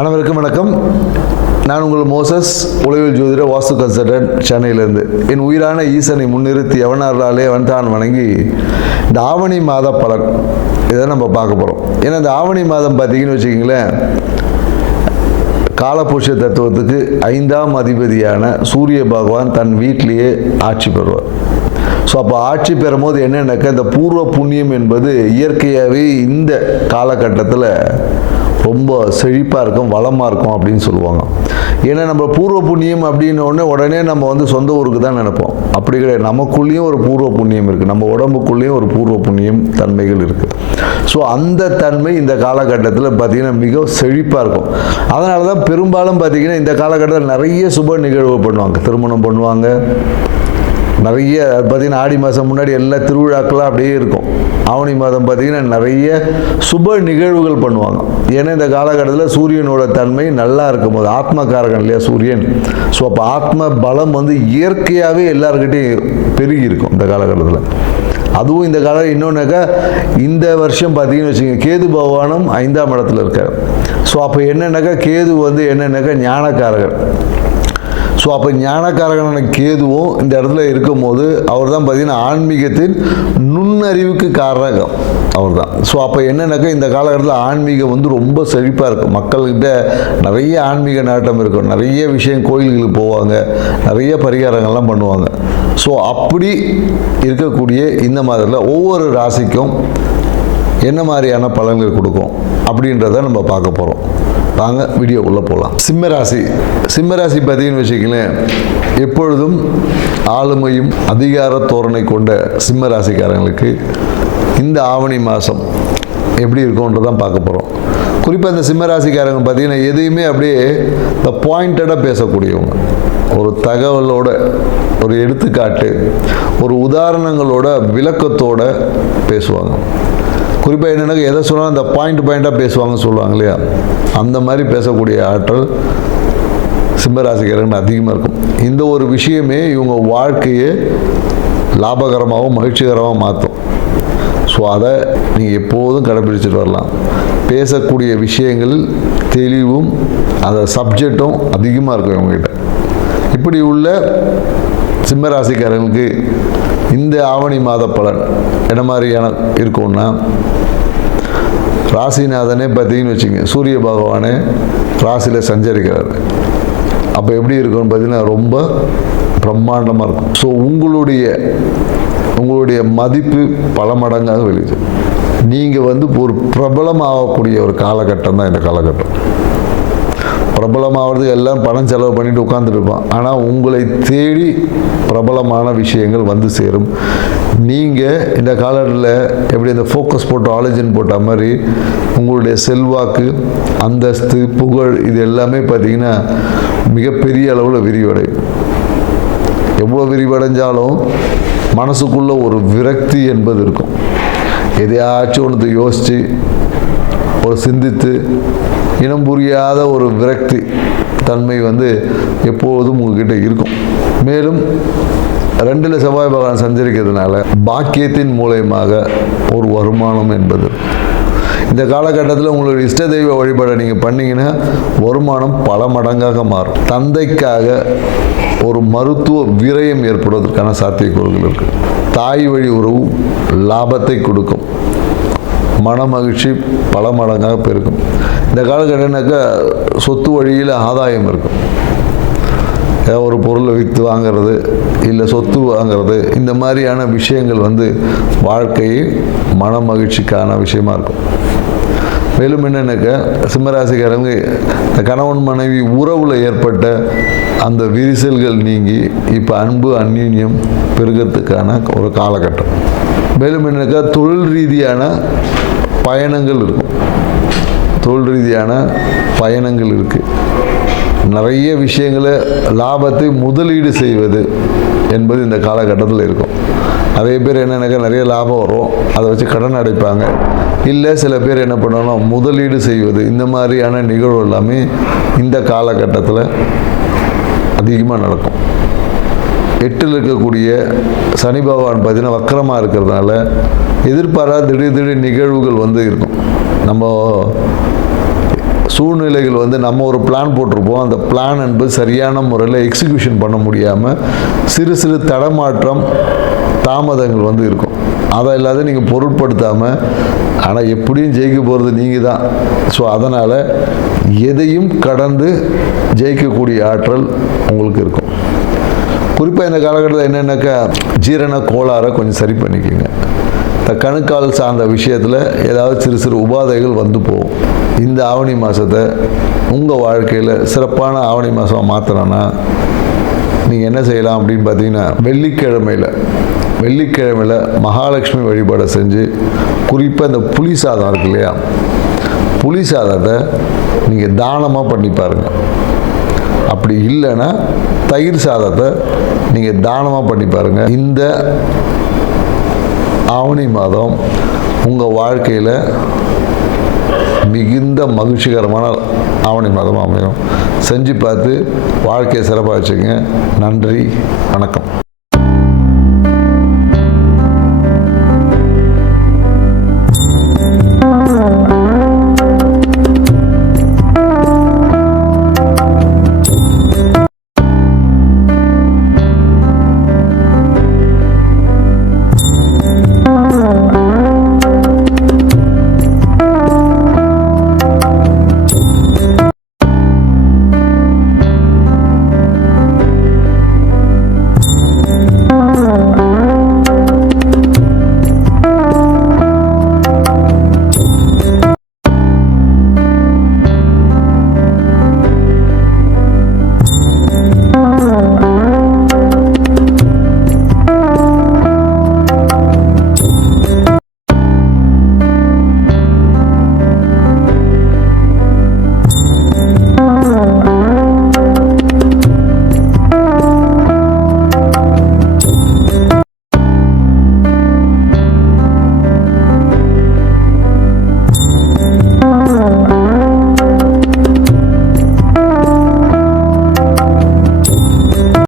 அனைவருக்கும் வணக்கம். நான் உங்கள் மோசஸ் உளவியல் ஜோதிட வாஸ்து கன்சல்டன்ட் சென்னையிலிருந்து. என் உயிரான ஈசனை முன்னிறுத்தி எவனாலே அவன் தான் வணங்கி இந்த ஆவணி மாத பலன் இதை நம்ம பார்க்க போகிறோம். ஏன்னா இந்த ஆவணி மாதம் பார்த்தீங்கன்னு வச்சுக்கிங்களேன், காலபுருஷ தத்துவத்துக்கு 5ஆம் அதிபதியான சூரிய பகவான் தன் வீட்டிலேயே ஆட்சி பெறுவார். ஸோ அப்போ ஆட்சி பெறும் போது என்னென்னாக்கா, இந்த பூர்வ புண்ணியம் என்பது இயற்கையாகவே இந்த காலகட்டத்தில் ரொம்ப செழிப்பாக இருக்கும், வளமாக இருக்கும் அப்படின்னு சொல்லுவாங்க. ஏன்னா நம்ம பூர்வ புண்ணியம் அப்படின்ன உடனே நம்ம சொந்த ஊருக்கு தான் நினைப்போம். அப்படி கிடையாது. நமக்குள்ளேயும் ஒரு பூர்வ புண்ணியம் இருக்குது, நம்ம உடம்புக்குள்ளேயும் ஒரு பூர்வ புண்ணியம் தன்மைகள் இருக்குது. ஸோ அந்த தன்மை இந்த காலகட்டத்தில் பார்த்திங்கன்னா மிக செழிப்பாக இருக்கும். அதனால தான் பெரும்பாலும் பார்த்திங்கன்னா இந்த காலகட்டத்தில் நிறைய சுப நிகழ்வு பண்ணுவாங்க. திருமணம் பண்ணுவாங்க, நிறைய பார்த்திங்கன்னா ஆடி மாதம் முன்னாடி எல்லா திருவிழாக்கெல்லாம் அப்படியே இருக்கும். ஆவணி மாதம் பார்த்திங்கன்னா நிறைய சுப நிகழ்வுகள் பண்ணுவாங்க. ஏன்னா இந்த காலகட்டத்தில் சூரியனோட தன்மை நல்லா இருக்கும் போது, ஆத்மகாரகன் இல்லையா சூரியன். ஸோ அப்போ ஆத்ம பலம் இயற்கையாகவே எல்லாருக்கிட்டையும் பெருகி இருக்கும் இந்த காலகட்டத்தில். அதுவும் இந்த காலம் இன்னொன்றுக்கா, இந்த வருஷம் பார்த்தீங்கன்னு வச்சுக்கோங்க, கேது பகவானும் 5ஆம் இடத்துல இருக்கார். ஸோ அப்போ என்னென்னாக்கா, கேது என்னென்னாக்கா ஞானக்காரகர். ஸோ அப்போ ஞானக்காரகனான கேதுவும் இந்த இடத்துல இருக்கும் போது அவர் தான் பார்த்திங்கன்னா ஆன்மீகத்தின் நுண்ணறிவுக்கு காரகம் அவர் தான். ஸோ அப்போ என்னென்னாக்கா, இந்த காலகட்டத்தில் ஆன்மீகம் ரொம்ப செழிப்பாக இருக்கும். மக்கள்கிட்ட நிறைய ஆன்மீக நாட்டம் இருக்கும், நிறைய விஷயம் கோயில்களுக்கு போவாங்க, நிறைய பரிகாரங்கள்லாம் பண்ணுவாங்க. ஸோ அப்படி இருக்கக்கூடிய இந்த மாதிரில ஒவ்வொரு ராசிக்கும் என்ன மாதிரியான பலன்கள் கொடுக்கும் அப்படின்றத நம்ம பார்க்க போகிறோம். வாங்க வீடியோக்குள்ளே போகலாம். சிம்மராசி பார்த்தீங்கன்னு வச்சுக்கலேன், எப்பொழுதும் ஆளுமையும் அதிகார தோரணை கொண்ட சிம்மராசிக்காரங்களுக்கு இந்த ஆவணி மாதம் எப்படி இருக்கும்ன்றதான் பார்க்க போகிறோம். குறிப்பாக இந்த சிம்மராசிக்காரங்க பார்த்தீங்கன்னா எதையுமே அப்படியே இந்த பாயிண்டடாக பேசக்கூடியவங்க, ஒரு தகவலோட, ஒரு எடுத்துக்காட்டு, ஒரு உதாரணங்களோட விளக்கத்தோடு பேசுவாங்க. குறிப்பாக என்னென்னா, எதை சொன்னாலும் அந்த பாயிண்டாக பேசுவாங்கன்னு சொல்லுவாங்க இல்லையா, அந்த மாதிரி பேசக்கூடிய ஆற்றல் சிம்மராசிக்காரங்க அதிகமாக இருக்கும். இந்த ஒரு விஷயமே இவங்க வாழ்க்கையை லாபகரமாகவும் மகிழ்ச்சிகரமாக மாற்றும். ஸோ அதை நீங்கள் எப்போதும் கடைபிடிச்சிட்டு வரலாம். பேசக்கூடிய விஷயங்களில் தெளிவும் அந்த சப்ஜெக்டும் அதிகமாக இருக்கும் இவங்ககிட்ட. இப்படி உள்ள சிம்மராசிக்காரங்களுக்கு இந்த ஆவணி மாத பலன் என்ன மாதிரியான இருக்கும்னா, ராசிநாதனே பார்த்தீங்கன்னு வச்சுங்க, சூரிய பகவானே ராசியில் சஞ்சரிக்கிறார். அப்போ எப்படி இருக்கும்னு பார்த்தீங்கன்னா ரொம்ப பிரம்மாண்டமாக இருக்கும். ஸோ உங்களுடைய மதிப்பு பல மடங்காக வெளியே, நீங்கள் ஒரு பிரபலமாகக்கூடிய ஒரு காலகட்டம் தான் இந்த காலகட்டம். பிரபலமாகிறது எல்லாம் பணம் செலவு பண்ணிட்டு உட்காந்துருப்பான். ஆனால் உங்களை தேடி பிரபலமான விஷயங்கள் சேரும். நீங்கள் இந்த காலத்தில் எப்படி இந்த ஃபோக்கஸ் போட்டு ஆலோஜன் போட்ட மாதிரி உங்களுடைய செல்வாக்கு, அந்தஸ்து, புகழ் இது எல்லாமே பார்த்திங்கன்னா மிகப்பெரிய அளவில் விரிவடையும். எவ்வளோ விரிவடைஞ்சாலும் மனசுக்குள்ளே ஒரு விரக்தி என்பது இருக்கும். எதையாச்சும் ஒன்று யோசித்து ஒரு சிந்தித்து இனம் புரியாத ஒரு விரக்தி தன்மை எப்போதும் உங்ககிட்ட இருக்கும். மேலும் 2ல் செவ்வாய் பகவான் சஞ்சரிக்கிறதுனால பாக்கியத்தின் மூலயமாக ஒரு வருமானம் என்பது இந்த காலகட்டத்தில் உங்களுடைய இஷ்ட தெய்வ வழிபாடை நீங்கள் பண்ணிங்கன்னா வருமானம் பல மடங்காக மாறும். தந்தைக்காக ஒரு மருத்துவ விரயம் ஏற்படுவதற்கான சாத்தியக்கூறுகள் இருக்குது. தாய் வழி உறவு லாபத்தை கொடுக்கும், மன மகிழ்ச்சி பல மடங்காக பெருக்கும். இந்த காலகட்டம்னாக்கா சொத்து வழியில் ஆதாயம் இருக்கும். ஏதாவது ஒரு பொருளை விற்று வாங்கிறது, இல்லை சொத்து வாங்கிறது, இந்த மாதிரியான விஷயங்கள் வாழ்க்கையை மன மகிழ்ச்சிக்கான விஷயமா இருக்கும். மேலும் என்னென்னாக்கா, சிம்மராசிக்காரங்க இந்த கணவன் மனைவி உறவில் ஏற்பட்ட அந்த விரிசல்கள் நீங்கி இப்போ அன்பு அந்நியம் பெருகிறதுக்கான ஒரு காலகட்டம். மேலும் என்னென்னாக்கா, தொழில் ரீதியான பயணங்கள் இருக்கும். தொழில் ரீதியான பயணங்கள் இருக்குது. நிறைய விஷயங்களை லாபத்தை முதலீடு செய்வது என்பது இந்த காலகட்டத்தில் இருக்கும். நிறைய பேர் என்னென்னாக்கா, நிறைய லாபம் வரும், அதை வச்சு கடன் அடைப்பாங்க. இல்லை சில பேர் என்ன பண்ணணும், முதலீடு செய்வது, இந்த மாதிரியான நிகழ்வு எல்லாமே இந்த காலகட்டத்தில் அதிகமாக நடக்கும். 8ல் இருக்கக்கூடிய சனி பகவான் பார்த்தீங்கன்னா வக்கரமாக இருக்கிறதுனால எதிர்பாராத திடீர் நிகழ்வுகள் இருக்கும். நம்ம சூழ்நிலைகள் வந்து நம்ம ஒரு பிளான் போட்டிருப்போம், அந்த பிளான் என்பது சரியான முறையில் எக்ஸிக்யூஷன் பண்ண முடியாமல் சிறு சிறு தடமாற்றம் தாமதங்கள் வந்து இருக்கும். அதை இல்லாத நீங்கள் பொருட்படுத்தாமல், ஆனால் எப்படியும் ஜெயிக்க போகிறது நீங்கள் தான். ஸோ அதனால் எதையும் கடந்து ஜெயிக்கக்கூடிய ஆற்றல் உங்களுக்கு இருக்கும். குறிப்பாக இந்த காலகட்டத்தில் என்னென்னாக்கா ஜீரண கோளாறை கொஞ்சம் சரி பண்ணிக்கோங்க. இந்த கணுக்கால் சார்ந்த விஷயத்தில் ஏதாவது சிறு சிறு உபாதைகள் வந்து போகும். இந்த ஆவணி மாதத்தை உங்கள் வாழ்க்கையில் சிறப்பான ஆவணி மாதம் மாற்றணும்னா நீங்கள் என்ன செய்யலாம் அப்படின்னு பார்த்தீங்கன்னா, வெள்ளிக்கிழமையில் மகாலட்சுமி வழிபாடை செஞ்சு, குறிப்பாக இந்த புளி சாதம் இருக்கு இல்லையா, புளி சாதத்தை நீங்கள் தானமாக பண்ணி பாருங்கள். அப்படி இல்லைன்னா தயிர் சாதத்தை நீங்கள் தானமாக பண்ணி பாருங்கள். இந்த ஆவணி மாதம் உங்கள் வாழ்க்கையில் மிகுந்த மகிழ்ச்சிகரமான ஆவணி மாதம் அமையும். செஞ்சு பார்த்து வாழ்க்கையை சிறப்பாக வச்சுங்க. நன்றி, வணக்கம்.